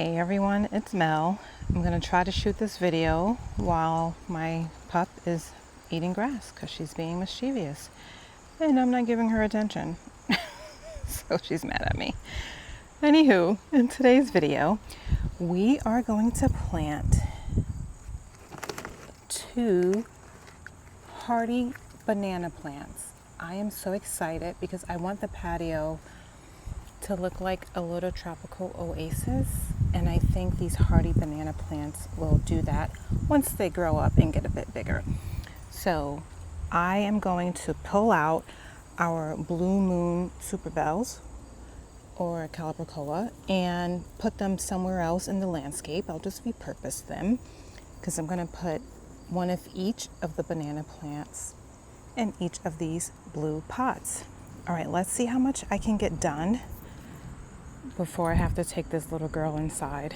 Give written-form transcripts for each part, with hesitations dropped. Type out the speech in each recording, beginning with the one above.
Hey everyone, it's Mel. I'm going to try to shoot this video while my pup is eating grass because she's being mischievous and I'm not giving her attention. So she's mad at me. Anywho, in today's video, we are going to plant 2 hardy banana plants. I am so excited because I want the patio to look like a little tropical oasis, and I think these hardy banana plants will do that once they grow up and get a bit bigger. So I am going to pull out our Blue Moon Super Bells or Calibracoa and put them somewhere else in the landscape. I'll just repurpose them because I'm going to put one of each of the banana plants in each of these blue pots. All right, let's see how much I can get done before I have to take this little girl inside.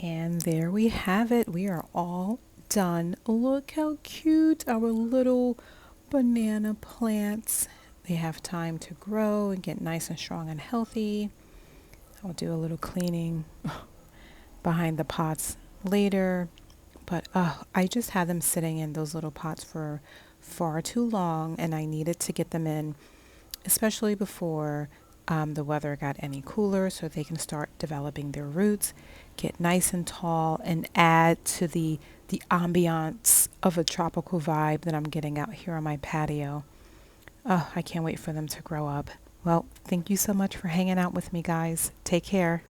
And there we have it. We are all done. Look how cute our little banana plants. They have time to grow and get nice and strong and healthy. I'll do a little cleaning behind the pots later. But I just had them sitting in those little pots for far too long, and I needed to get them in, especially before the weather got any cooler, so they can start developing their roots, get nice and tall, and add to the ambiance of a tropical vibe that I'm getting out here on my patio. Oh, I can't wait for them to grow up. Well, thank you so much for hanging out with me, guys. Take care.